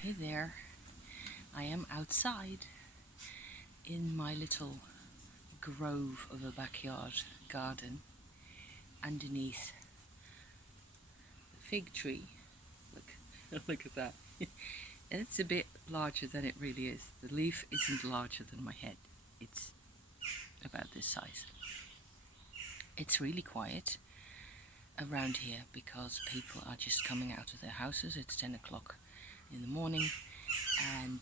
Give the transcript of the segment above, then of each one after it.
Hey there, I am outside in my little grove of a backyard garden underneath the fig tree. Look, look at that. And it's a bit larger than it really is. The leaf isn't larger than my head, it's about this size. It's really quiet around here because people are just coming out of their houses. It's 10 o'clock in the morning and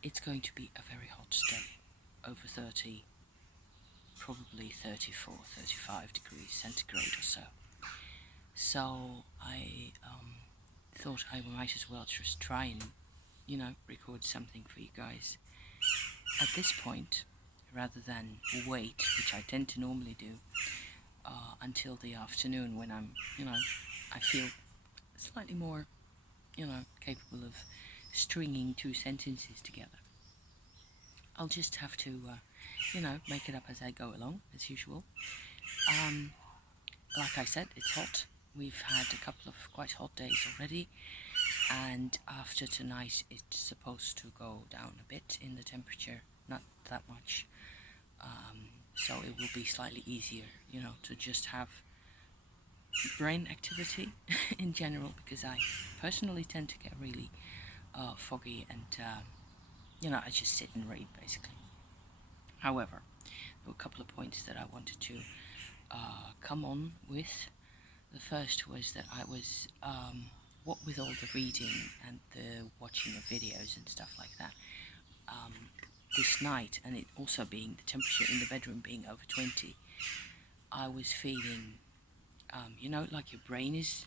it's going to be a very hot day, over 30, probably 34, 35 degrees centigrade or so. So I thought I might as well just try and, record something for you guys at this point, rather than wait, which I tend to normally do, until the afternoon when I feel slightly more, capable of stringing two sentences together. I'll just have to, make it up as I go along, as usual. Like I said, it's hot. We've had a couple of quite hot days already, and after tonight it's supposed to go down a bit in the temperature, not that much, so it will be slightly easier, to just have brain activity in general, because I personally tend to get really foggy and, I just sit and read basically. However, there were a couple of points that I wanted to come on with. The first was that I was, what with all the reading and the watching of videos and stuff like that, this night, and it also being the temperature in the bedroom being over 20, I was feeling, like your brain is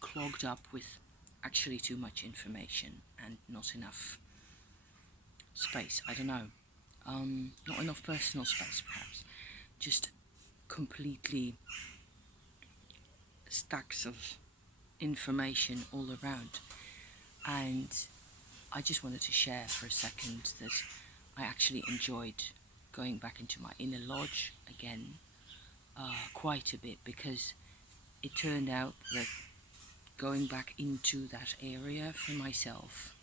clogged up with actually too much information and not enough space. I don't know. Not enough personal space, perhaps. Just completely stacks of information all around. And I just wanted to share for a second that I actually enjoyed going back into my inner lodge again quite a bit, because it turned out that going back into that area for myself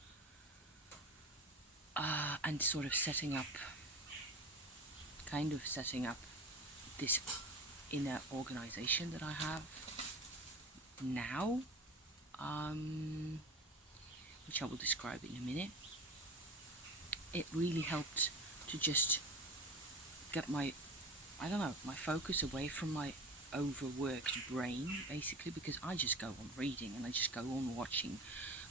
and sort of setting up this inner organization that I have now, which I will describe in a minute. It really helped to just get my focus away from my overworked brain, basically, because I just go on reading and I just go on watching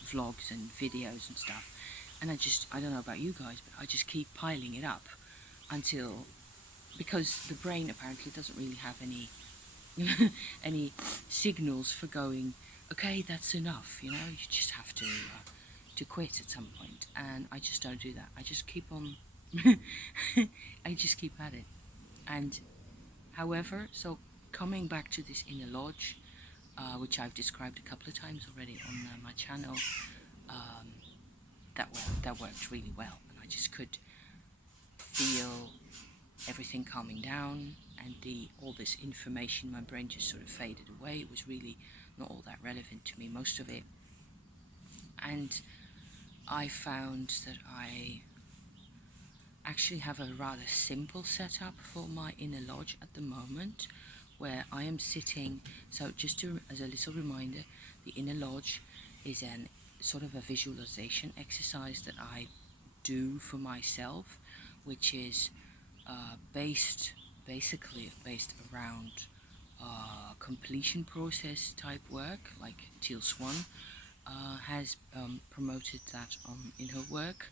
vlogs and videos and stuff, and I don't know about you guys, but I just keep piling it up until, because the brain apparently doesn't really have any any signals for going, okay, that's enough, you just have to quit at some point. And I just don't do that. I just keep on I just keep at it. And however, so coming back to this inner lodge, which I've described a couple of times already on my channel, that worked really well, and I just could feel everything calming down, and all this information, my brain just sort of faded away. It was really not all that relevant to me, most of it. And I found that I actually have a rather simple setup for my inner lodge at the moment, where I am sitting. So just as a little reminder, the inner lodge is an sort of a visualization exercise that I do for myself, which is basically based around completion process type work, like Teal Swan has promoted that in her work,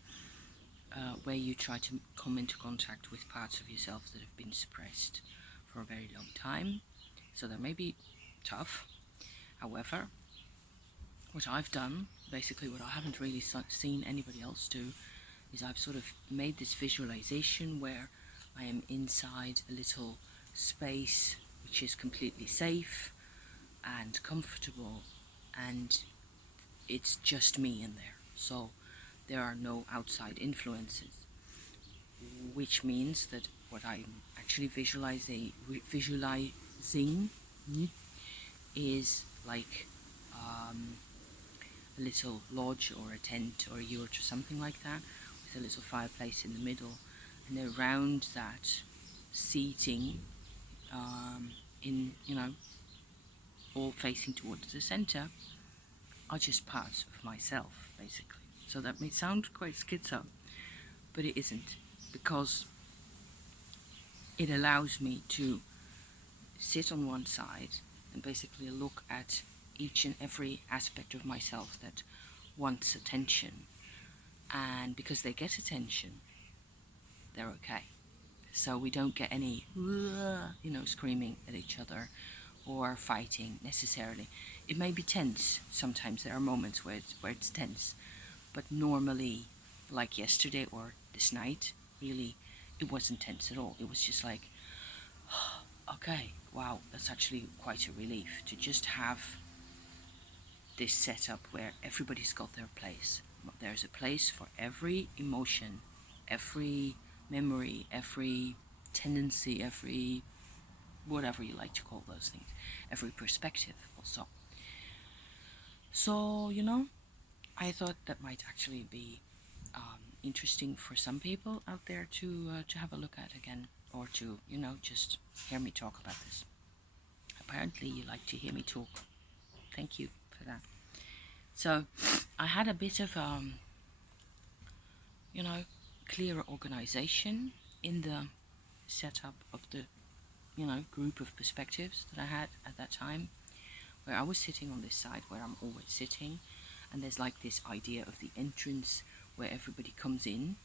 where you try to come into contact with parts of yourself that have been suppressed for a very long time. So that may be tough. However, what I've done, basically what I haven't really seen anybody else do, is I've sort of made this visualization where I am inside a little space which is completely safe and comfortable, and it's just me in there. So there are no outside influences, which means that what I'm actually visualizing is like a little lodge or a tent or a yurt or something like that, with a little fireplace in the middle, and around that seating, in, all facing towards the center, are just parts of myself, basically. So that may sound quite schizo, but it isn't, because it allows me to sit on one side and basically look at each and every aspect of myself that wants attention. And because they get attention, they're okay. So we don't get any, screaming at each other or fighting necessarily. It may be tense. Sometimes there are moments where it's tense, but normally, like yesterday or this night, really, it wasn't tense at all. It was just like, okay, wow, that's actually quite a relief to just have this setup where everybody's got their place. There's a place for every emotion, every memory, every tendency, every whatever you like to call those things, every perspective also. So, I thought that might actually be interesting for some people out there to have a look at again, or to, just hear me talk about this. Apparently you like to hear me talk. Thank you for that. So I had a bit of clearer organization in the setup of the group of perspectives that I had at that time, where I was sitting on this side where I'm always sitting, and there's like this idea of the entrance where everybody comes in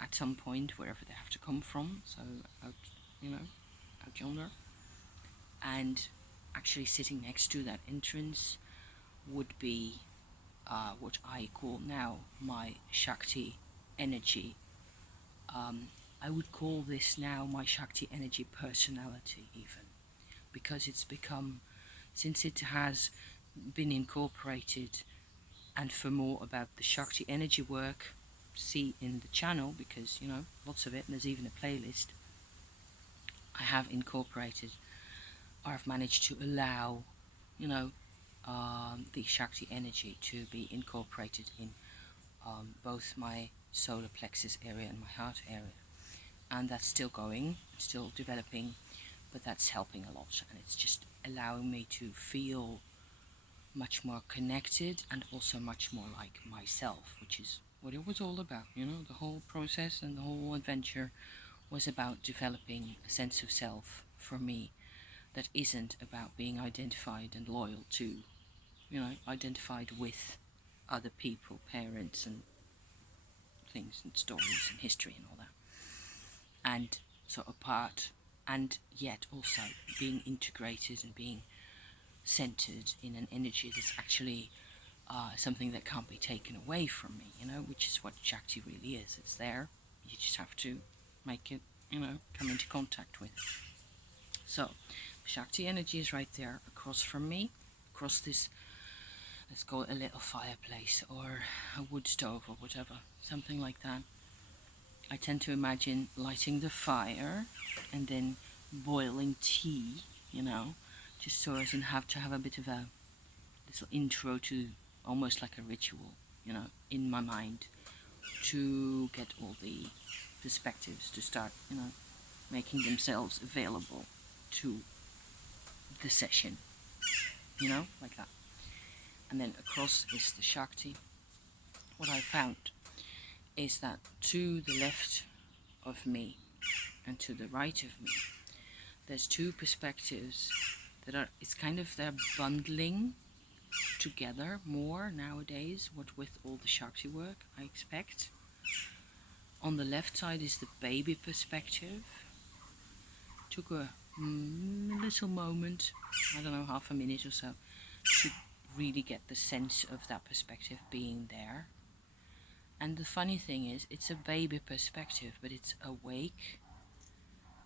at some point, wherever they have to come from, so out yonder. And actually sitting next to that entrance would be what I call now my Shakti energy. I would call this now my Shakti energy personality, even, because it's become, since it has been incorporated, and for more about the Shakti energy work, see in the channel, because lots of it, and there's even a playlist. I have incorporated, or I've managed to allow the Shakti energy to be incorporated in both my solar plexus area and my heart area, and that's still going, still developing, but that's helping a lot, and it's just allowing me to feel much more connected and also much more like myself, which is what it was all about. The whole process and the whole adventure was about developing a sense of self for me that isn't about being identified and loyal to, identified with other people, parents and things and stories and history and all that. And so apart, and yet also being integrated and being centered in an energy that's actually something that can't be taken away from me, which is what Shakti really is. It's there. You just have to make it, come into contact with. So, Shakti energy is right there across from me, across this, let's call it a little fireplace or a wood stove or whatever, something like that. I tend to imagine lighting the fire and then boiling tea, just so as to have a bit of a little intro to almost like a ritual, in my mind, to get all the perspectives to start, making themselves available to the session, like that. And then across is the Shakti. What I found is that to the left of me and to the right of me, there's two perspectives that are, it's kind of, they're bundling together more nowadays, what with all the Shakti work, I expect. On the left side is the baby perspective. Took a little moment, I don't know, half a minute or so, to really get the sense of that perspective being there. And the funny thing is, it's a baby perspective, but it's awake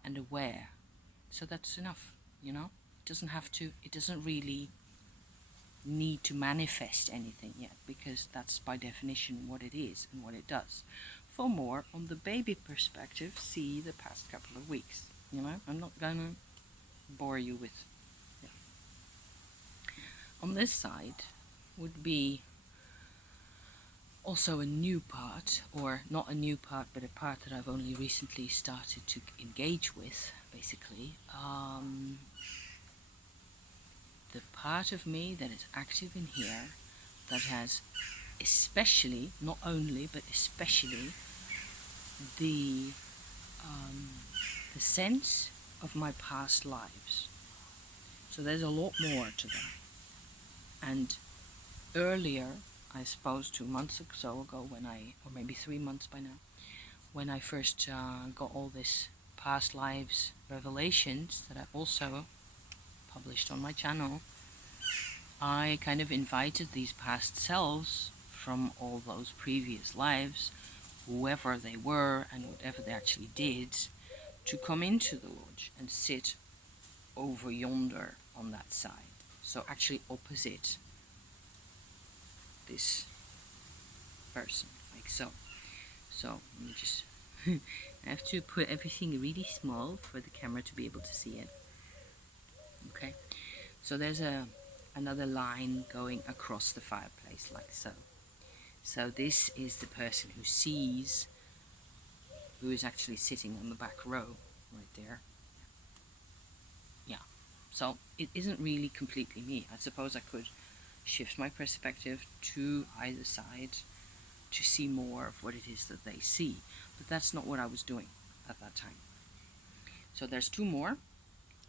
and aware. So that's enough, it doesn't really need to manifest anything yet, because that's by definition what it is and what it does. For more on the baby perspective, see the past couple of weeks. I'm not gonna bore you with. Yeah. On this side would be also a new part, or not a new part, but a part that I've only recently started to engage with, basically. The part of me that is active in here, that has especially, not only, but especially the the sense of my past lives. So there's a lot more to them. And earlier, I suppose 2 months or so ago, or maybe 3 months by now, when I first got all this past lives revelations that I also published on my channel, I kind of invited these past selves from all those previous lives, whoever they were and whatever they actually did, to come into the lodge and sit over yonder on that side. So actually opposite this person, like so. So let me just I have to put everything really small for the camera to be able to see it. Okay, so there's another line going across the fireplace, like so. So this is the person who sees, who is actually sitting on the back row, right there. Yeah, so it isn't really completely me. I suppose I could shift my perspective to either side to see more of what it is that they see, but that's not what I was doing at that time. So there's two more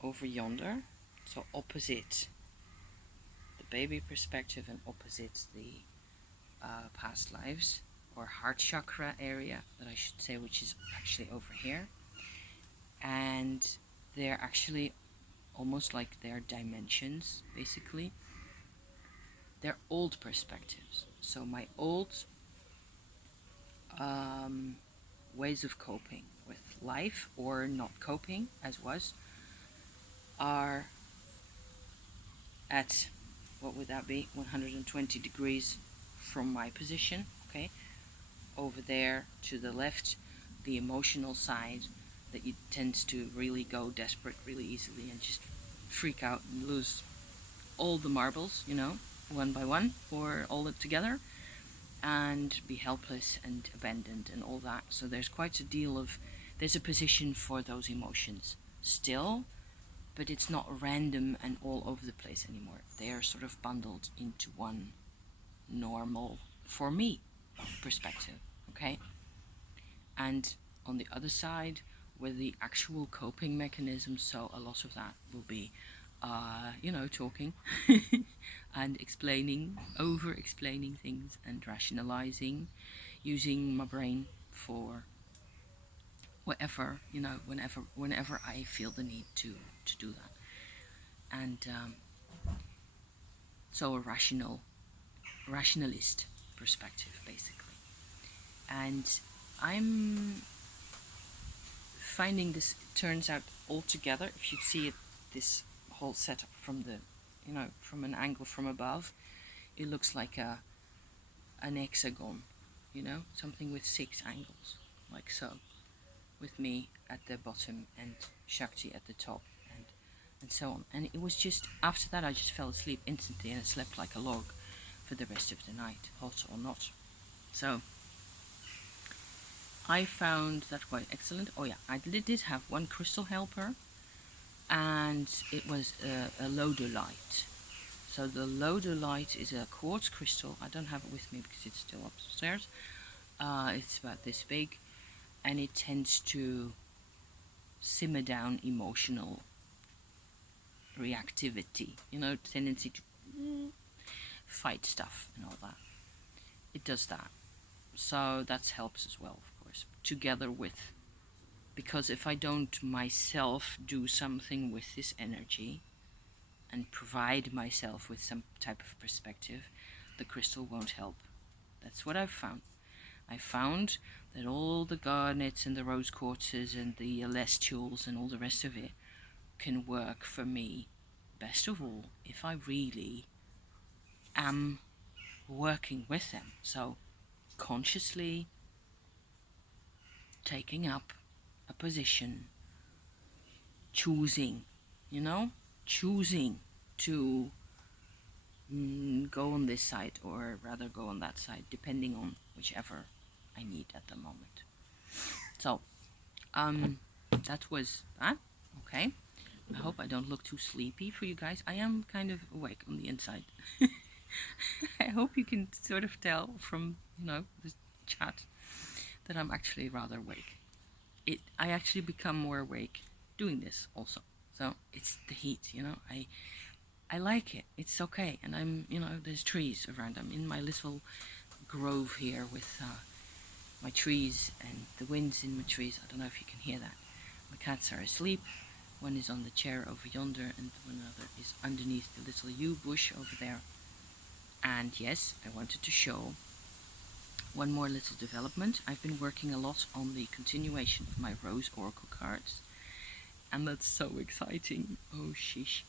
over yonder, so opposite the baby perspective and opposite the past lives or heart chakra area, that I should say, which is actually over here. And they're actually almost like their dimensions, basically. They're old perspectives. So my old ways of coping with life, or not coping as was, are at, what would that be, 120 degrees from my position. Okay, over there to the left, the emotional side, that you tend to really go desperate really easily and just freak out and lose all the marbles, one by one, or all it together, and be helpless and abandoned and all that. So there's quite a deal of, there's a position for those emotions still, but it's not random and all over the place anymore. They are sort of bundled into one normal, for me, perspective. Okay, and on the other side, where the actual coping mechanism, so a lot of that will be talking and explaining, over explaining things and rationalizing, using my brain for whatever, whenever I feel the need to do that. And so a rationalist perspective, basically. And I'm finding this turns out altogether, if you see it, this whole setup from the, from an angle from above, it looks like an hexagon, something with 6 angles, like so, with me at the bottom and Shakti at the top, and so on. And it was just, after that I just fell asleep instantly, and I slept like a log for the rest of the night, hot or not. So I found that quite excellent. Oh yeah, I did have one crystal helper, and it was a lodolite. So the lodolite is a quartz crystal. I don't have it with me because it's still upstairs. It's about this big, and it tends to simmer down emotional reactivity, tendency to fight stuff and all that. It does that. So that helps as well, of course, together with, because if I don't myself do something with this energy and provide myself with some type of perspective, the crystal won't help. That's what I've found. I found that all the garnets and the rose quartzes and the celestials and all the rest of it can work for me best of all if I really am working with them. So consciously taking up a position, choosing, choosing to go on this side or rather go on that side, depending on whichever I need at the moment. So that was that. Okay, I hope I don't look too sleepy for you guys. I am kind of awake on the inside. I hope you can sort of tell from, the chat that I'm actually rather awake. I actually become more awake doing this also. So it's the heat, I like it. It's okay. And there's trees around. I'm in my little grove here with my trees and the wind's in my trees. I don't know if you can hear that. My cats are asleep. One is on the chair over yonder and one other is underneath the little yew bush over there. And yes, I wanted to show one more little development. I've been working a lot on the continuation of my Rose Oracle cards, and that's so exciting. Oh sheesh.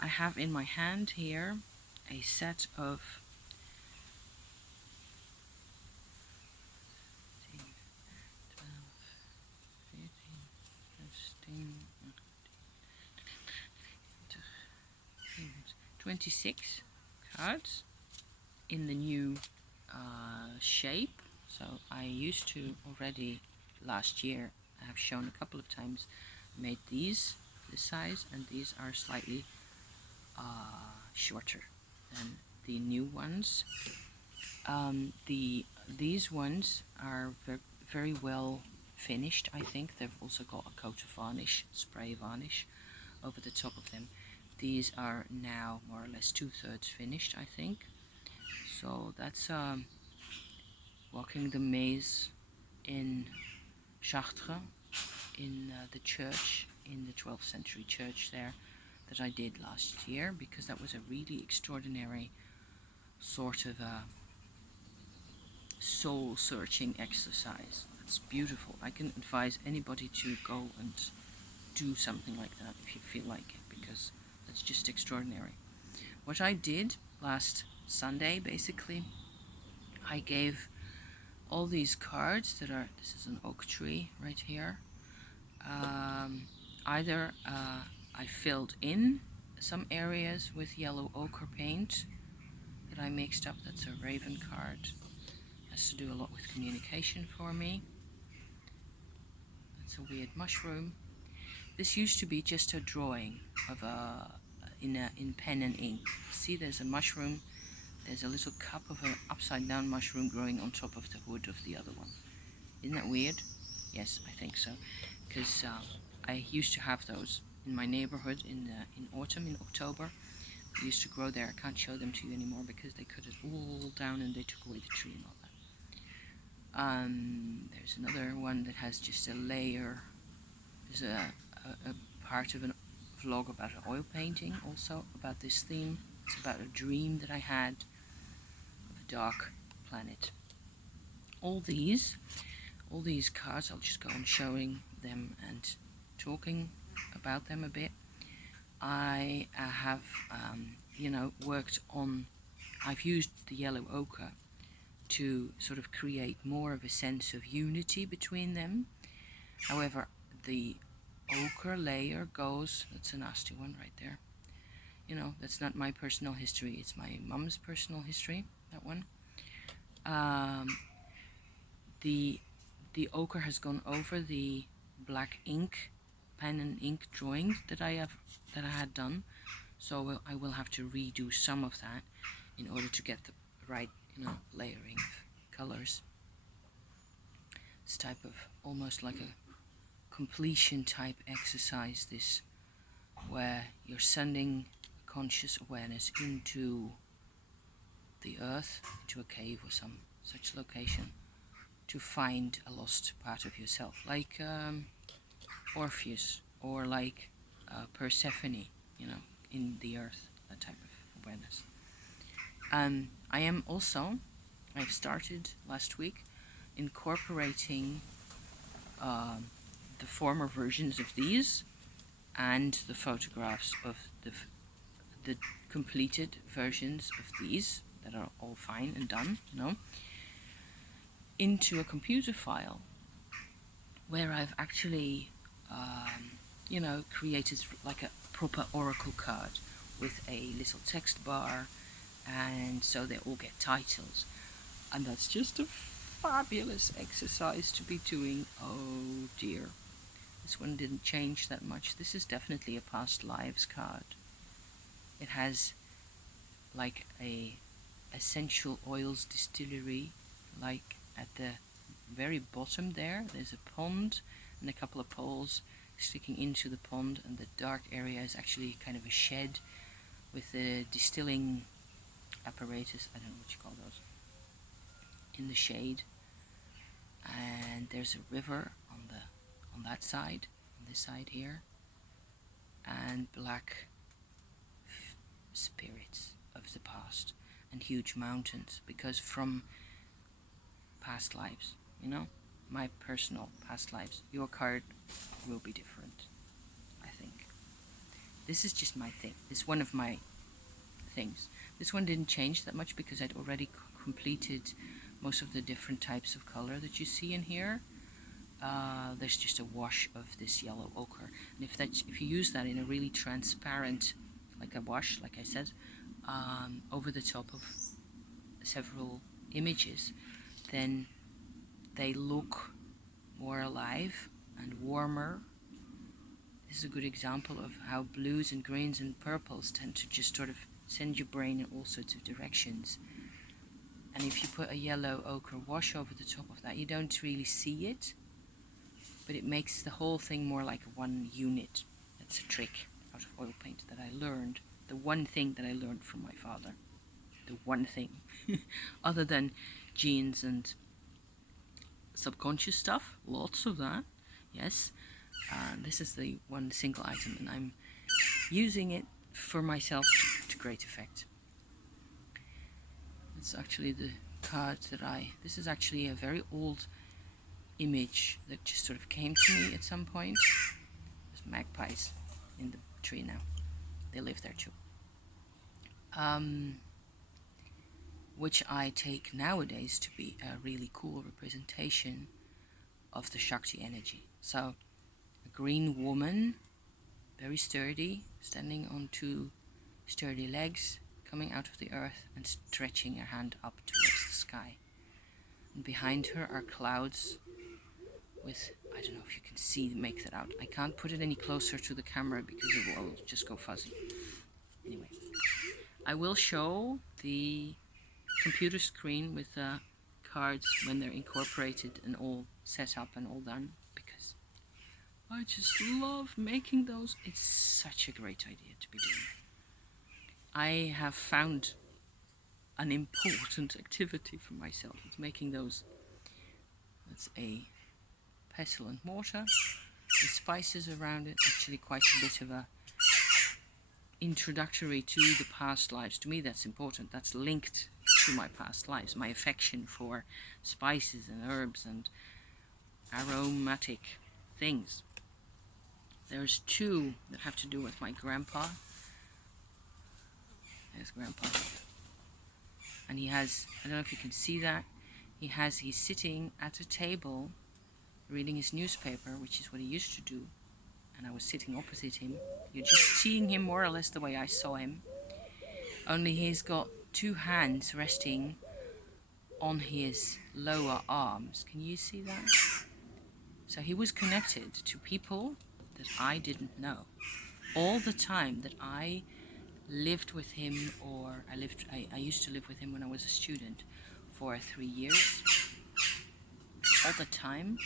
I have in my hand here a set of 12, 15, 16, 26 cards in the new shape. So I used to already last year, I have shown a couple of times, made these this size, and these are slightly shorter than the new ones. These ones are very well finished. I think they've also got a coat of varnish, spray varnish, over the top of them. These are now more or less 2/3 finished, I think. So that's walking the maze in Chartres, in the church, in the 12th century church there, that I did last year, because that was a really extraordinary sort of a soul-searching exercise. It's beautiful. I can advise anybody to go and do something like that if you feel like it, because that's just extraordinary. What I did last Sunday, basically, I gave all these cards that are, this is an oak tree right here, either I filled in some areas with yellow ochre paint that I mixed up. That's a raven card. Has to do a lot with communication for me. That's a weird mushroom. This used to be just a drawing of in pen and ink. See, there's a mushroom. There's a little cup of an upside down mushroom growing on top of the wood of the other one. Isn't that weird? Yes, I think so. Because I used to have those in my neighborhood in autumn, in October. They used to grow there. I can't show them to you anymore because they cut it all down and they took away the tree and all that. There's another one that has just a layer. There's a part of a vlog about an oil painting also about this theme. It's about a dream that I had of a dark planet. All these cards, I'll just go on showing them and talking about them a bit. I have worked on, I've used the yellow ochre to sort of create more of a sense of unity between them. However, the ochre layer goes, that's a nasty one right there, that's not my personal history, it's my mum's personal history, that one. The ochre has gone over the black ink, pen and ink drawings that I had done, so I will have to redo some of that in order to get the right layering of colors. This type of almost like a completion type exercise, this, where you're sending conscious awareness into the earth, into a cave or some such location, to find a lost part of yourself, like Orpheus, or like Persephone, in the earth, that type of awareness. I've started last week incorporating the former versions of these and the photographs of the completed versions of these that are all fine and done, into a computer file where I've actually created like a proper oracle card with a little text bar and so they all get titles. And that's just a fabulous exercise to be doing. Oh dear. This one didn't change that much. This is definitely a past lives card. It has like a essential oils distillery, like at the very bottom there's a pond and a couple of poles sticking into the pond, and the dark area is actually kind of a shed with a distilling apparatus, I don't know what you call those, in the shade. And there's a river on that side, on this side here, and black spirits of the past and huge mountains, because from past lives, my personal past lives, your card will be different, I think. This is just my thing. It's one of my things. This one didn't change that much because I'd already completed most of the different types of color that you see in here. There's just a wash of this yellow ochre, and if you use that in a really transparent, like a wash, like I said, over the top of several images, then they look more alive and warmer. This is a good example of how blues and greens and purples tend to just sort of send your brain in all sorts of directions. And if you put a yellow ochre wash over the top of that, you don't really see it, but it makes the whole thing more like one unit. That's a trick out of oil paint that I learned. The one thing that I learned from my father. The one thing. Other than genes and subconscious stuff, lots of that, yes. This is the one single item, and I'm using it for myself to great effect. It's actually the card this is actually a very old image that just sort of came to me at some point. There's magpies in the tree now. They live there too. Which I take nowadays to be a really cool representation of the Shakti energy. So, a green woman, very sturdy, standing on two sturdy legs, coming out of the earth and stretching her hand up towards the sky. And behind her are clouds with, I don't know if you can make that out. I can't put it any closer to the camera because it will just go fuzzy. Anyway, I will show the computer screen with the cards when they're incorporated and all set up and all done, because I just love making those. It's such a great idea to be doing. I have found an important activity for myself. It's making those. That's a pestle and mortar with spices around it. Actually quite a bit of a introductory to the past lives. To me that's important. That's linked to my past lives. My affection for spices and herbs and aromatic things. There's two that have to do with my grandpa. There's Grandpa. And he has, I don't know if you can see that, he's sitting at a table reading his newspaper, which is what he used to do. And I was sitting opposite him. You're just seeing him more or less the way I saw him. Only he's got two hands resting on his lower arms. Can you see that? So he was connected to people that I didn't know. All the time that I lived with him, or I used to live with him when I was a student for 3 years. All the time,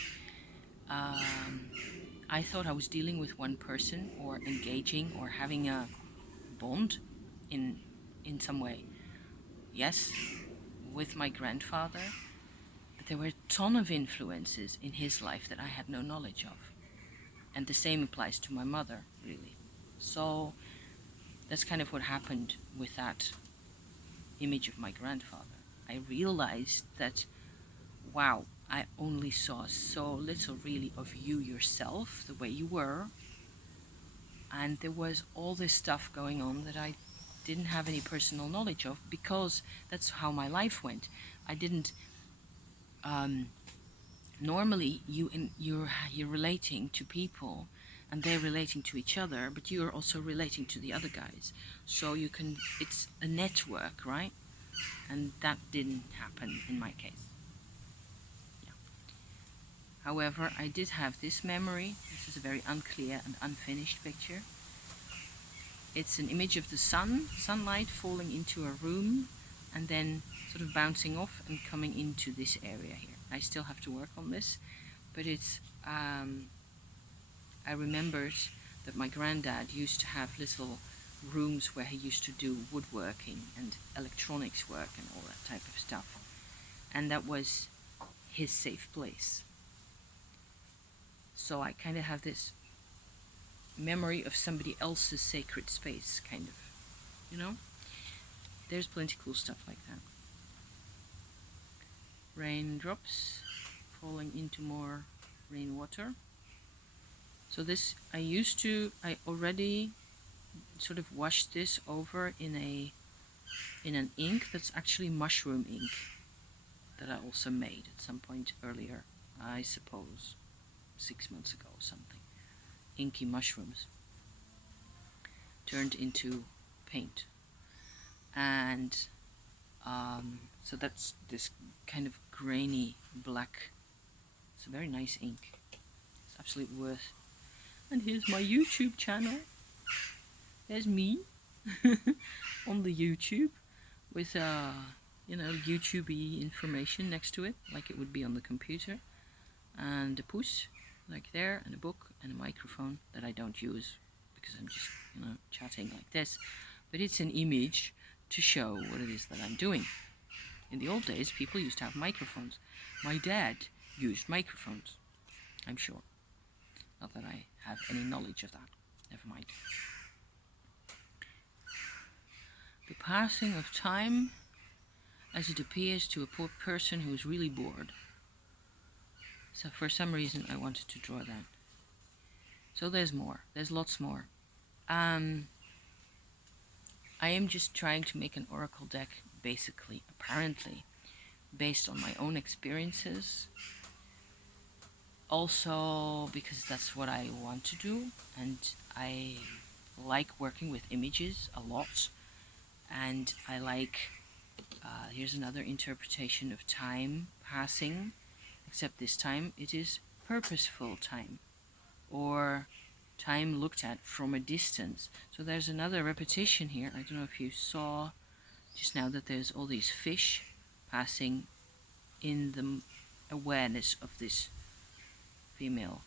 I thought I was dealing with one person or engaging or having a bond in some way. Yes, with my grandfather, but there were a ton of influences in his life that I had no knowledge of. And the same applies to my mother, really. So that's kind of what happened with that image of my grandfather. I realized that, wow, I only saw so little really of you yourself, the way you were. And there was all this stuff going on that I didn't have any personal knowledge of, because that's how my life went. I didn't, normally you're relating to people, and they're relating to each other, but you're also relating to the other guys. So you can, it's a network, right? And that didn't happen in my case. Yeah. However, I did have this memory. This is a very unclear and unfinished picture. It's an image of the sunlight falling into a room and then sort of bouncing off and coming into this area here. I still have to work on this, but it's, I remembered that my granddad used to have little rooms where he used to do woodworking and electronics work and all that type of stuff. And that was his safe place. So I kind of have this memory of somebody else's sacred space, kind of, you know? There's plenty of cool stuff like that. Raindrops falling into more rainwater. So this, I already sort of washed this over in an ink that's actually mushroom ink that I also made at some point earlier, I suppose 6 months ago or something. Inky mushrooms turned into paint. And so that's this kind of grainy black. It's a very nice ink. It's absolutely worth. And here's my YouTube channel. There's me on the YouTube with YouTube-y information next to it, like it would be on the computer, and a push like there, and a book and a microphone that I don't use because I'm just chatting like this, but it's an image to show what it is that I'm doing. In the old days, people used to have microphones. My dad used microphones, I'm sure. Not that I have any knowledge of that. Never mind. The passing of time as it appears to a poor person who is really bored. So for some reason I wanted to draw that. So there's more. There's lots more. I am just trying to make an oracle deck, basically, apparently, based on my own experiences. Also because that's what I want to do, and I like working with images a lot, and I like, here's another interpretation of time passing, except this time it is purposeful time, or time looked at from a distance. So there's another repetition here. I don't know if you saw just now that there's all these fish passing in the awareness of this female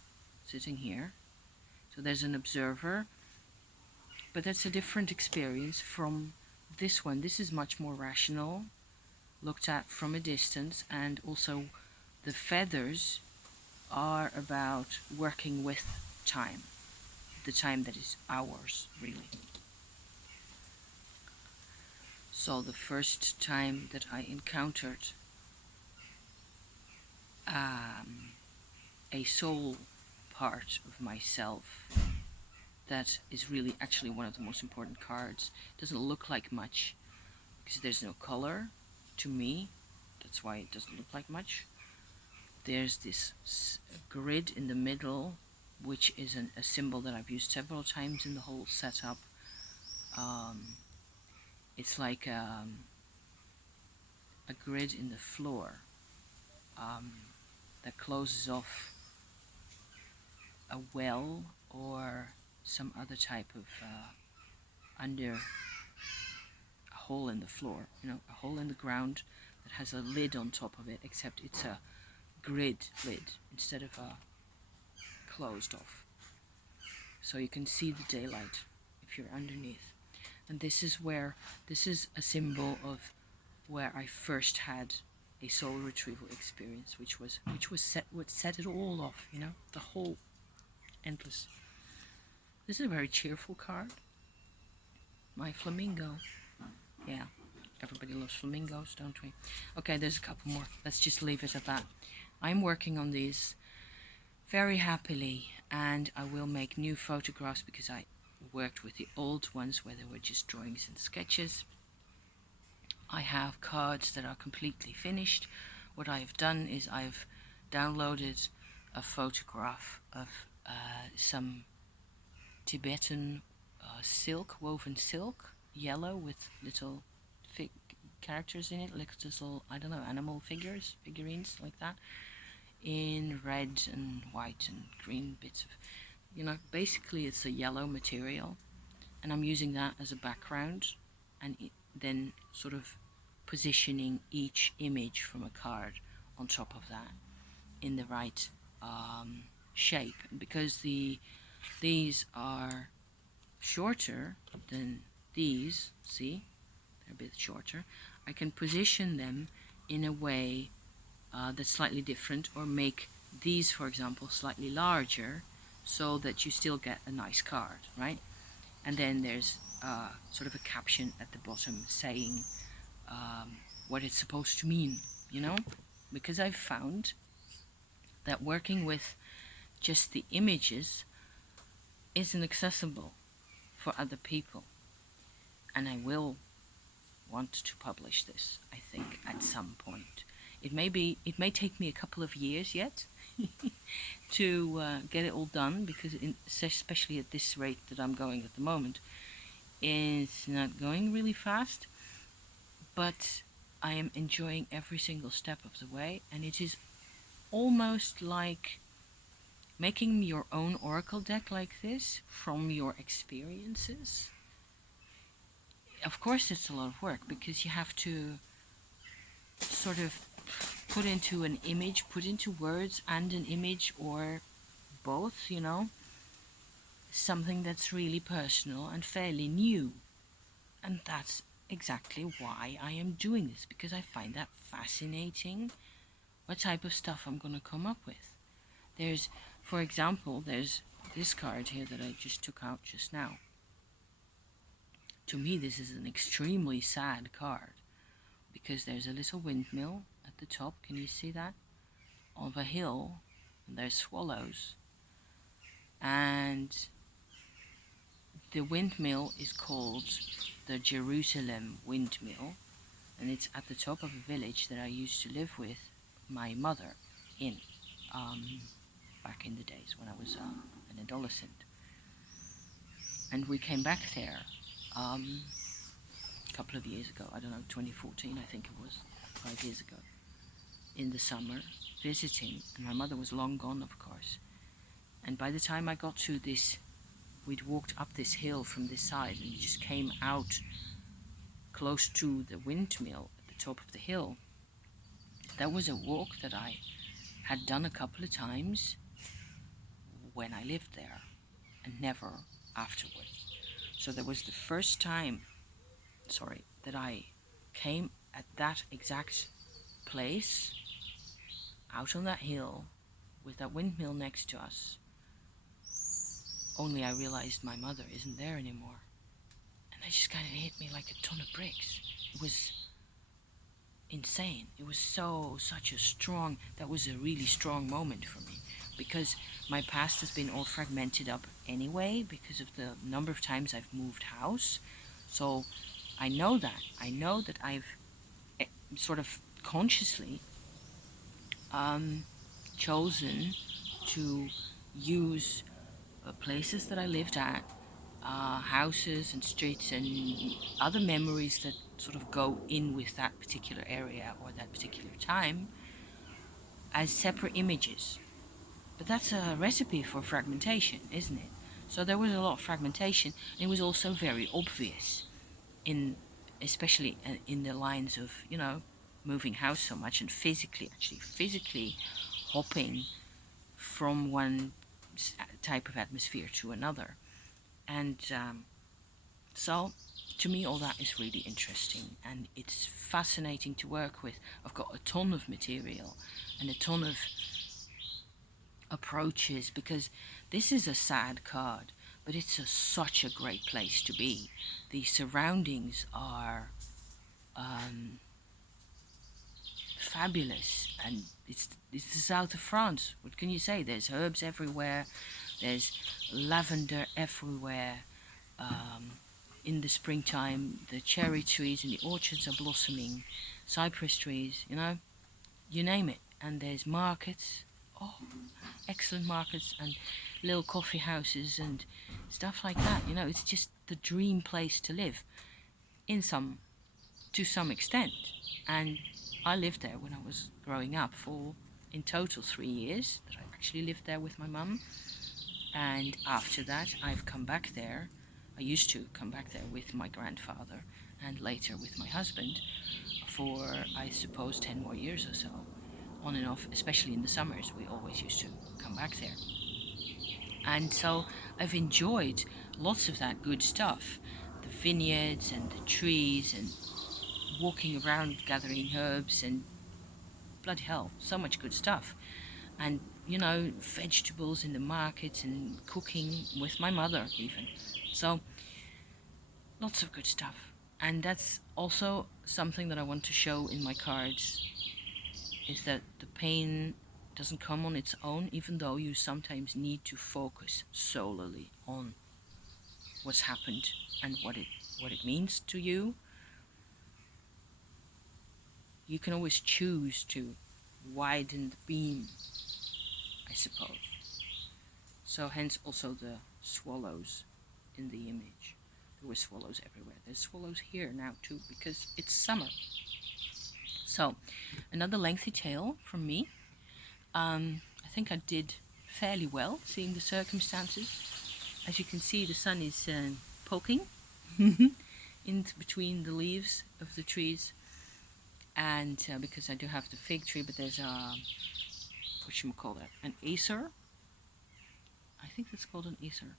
sitting here. So there's an observer, but that's a different experience from this one. This is much more rational, looked at from a distance, and also the feathers are about working with time, the time that is ours, really. So the first time that I encountered a soul part of myself that is really actually one of the most important cards. It doesn't look like much because there's no color to me. That's why it doesn't look like much. There's this grid in the middle, which is a symbol that I've used several times in the whole setup. It's like a grid in the floor that closes off a well or some other type of under a hole in the floor, a hole in the ground that has a lid on top of it, except it's a grid lid instead of a closed off. So you can see the daylight if you're underneath. And this is a symbol of where I first had a soul retrieval experience, which would set it all off, the whole endless. This is a very cheerful card. My flamingo. Yeah, everybody loves flamingos, don't we? Okay, there's a couple more. Let's just leave it at that. I'm working on these very happily, and I will make new photographs because I worked with the old ones where they were just drawings and sketches. I have cards that are completely finished. What I've done is I've downloaded a photograph of some Tibetan silk, woven silk, yellow with little characters in it, like little, I don't know, animal figurines like that, in red and white and green bits of, basically it's a yellow material, and I'm using that as a background, and then sort of positioning each image from a card on top of that in the right shape. And because these are shorter than these, see, they're a bit shorter, I can position them in a way that's slightly different, or make these, for example, slightly larger, so that you still get a nice card, right? And then there's sort of a caption at the bottom saying what it's supposed to mean, because I've found that working with just the images isn't accessible for other people, and I will want to publish this, I think, at some point. It may take me a couple of years yet to get it all done, because especially at this rate that I'm going at the moment, it's not going really fast, but I am enjoying every single step of the way, and it is almost like making your own oracle deck like this from your experiences. Of course it's a lot of work, because you have to sort of put into an image, put into words and an image, or both, something that's really personal and fairly new. And that's exactly why I am doing this, because I find that fascinating, what type of stuff I'm going to come up with. For example, there's this card here that I just took out just now. To me, this is an extremely sad card, because there's a little windmill at the top, can you see that? Of a hill, and there's swallows, and the windmill is called the Jerusalem Windmill, and it's at the top of a village that I used to live with my mother in, back in the days when I was an adolescent. And we came back there a couple of years ago, I don't know, 2014 I think it was, 5 years ago, in the summer, visiting, and my mother was long gone, of course. And by the time I got to this, we'd walked up this hill from this side, and just came out close to the windmill at the top of the hill. That was a walk that I had done a couple of times when I lived there, and never afterwards. So that was the first time, that I came at that exact place, out on that hill, with that windmill next to us. Only I realized my mother isn't there anymore. And that just kind of hit me like a ton of bricks. It was insane. It was that was a really strong moment for me, because my past has been all fragmented up anyway, because of the number of times I've moved house. So I know that I've sort of consciously chosen to use places that I lived at, houses and streets and other memories that sort of go in with that particular area or that particular time, as separate images. But that's a recipe for fragmentation, isn't it? So there was a lot of fragmentation, and it was also very obvious, especially in the lines of, moving house so much, and physically hopping from one type of atmosphere to another. And so to me, all that is really interesting, and it's fascinating to work with. I've got a ton of material and a ton of approaches, because this is a sad card, but it's such a great place to be. The surroundings are fabulous, and it's the south of France. What can you say? There's herbs everywhere, there's lavender everywhere. In the springtime, the cherry trees in the orchards are blossoming, cypress trees, you name it. And there's markets oh, excellent markets and little coffee houses and stuff like that. You know, it's just the dream place to live in some to some extent. And I lived there when I was growing up for in total 3 years that I actually lived there with my mum. And after that, I've come back there. I used to come back there with my grandfather and later with my husband for, I suppose, 10 more years or so. On and off, especially in the summers, we always used to come back there. And so I've enjoyed lots of that good stuff, the vineyards and the trees and walking around gathering herbs and bloody hell, so much good stuff. And, you know, vegetables in the market and cooking with my mother, even. So, lots of good stuff. And that's also something that I want to show in my cards is that the pain doesn't come on its own, even though you sometimes need to focus solely on what's happened and what it means to you. You can always choose to widen the beam, I suppose. So hence also the swallows in the image. There were swallows everywhere. There's swallows here now too because it's summer. So another lengthy tale from me. I think I did fairly well seeing the circumstances. As you can see, the sun is poking in between the leaves of the trees. And because I do have the fig tree, but there's a, whatchamacallit, an acer. I think it's called an acer.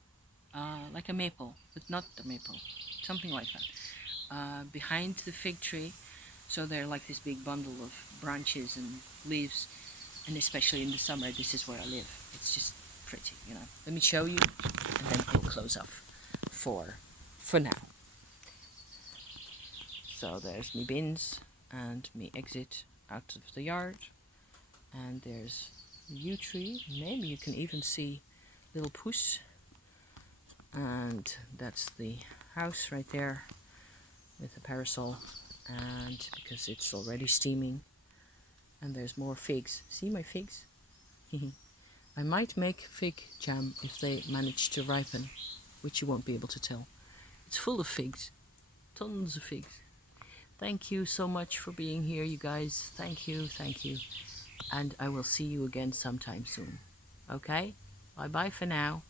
Like a maple, but not the maple. Something like that. Behind the fig tree. So they're like this big bundle of branches and leaves. And especially in the summer, this is where I live. It's just pretty, you know. Let me show you, and then I'll close off for now. So there's me bins and me exit out of the yard. And there's the yew tree. Maybe you can even see little puss. And that's the house right there with the parasol. And because it's already steaming. And there's more figs. See my figs? I might make fig jam if they manage to ripen, which you won't be able to tell. It's full of figs. Tons of figs. Thank you so much for being here, you guys. Thank you, thank you. And I will see you again sometime soon. Okay? Bye-bye for now.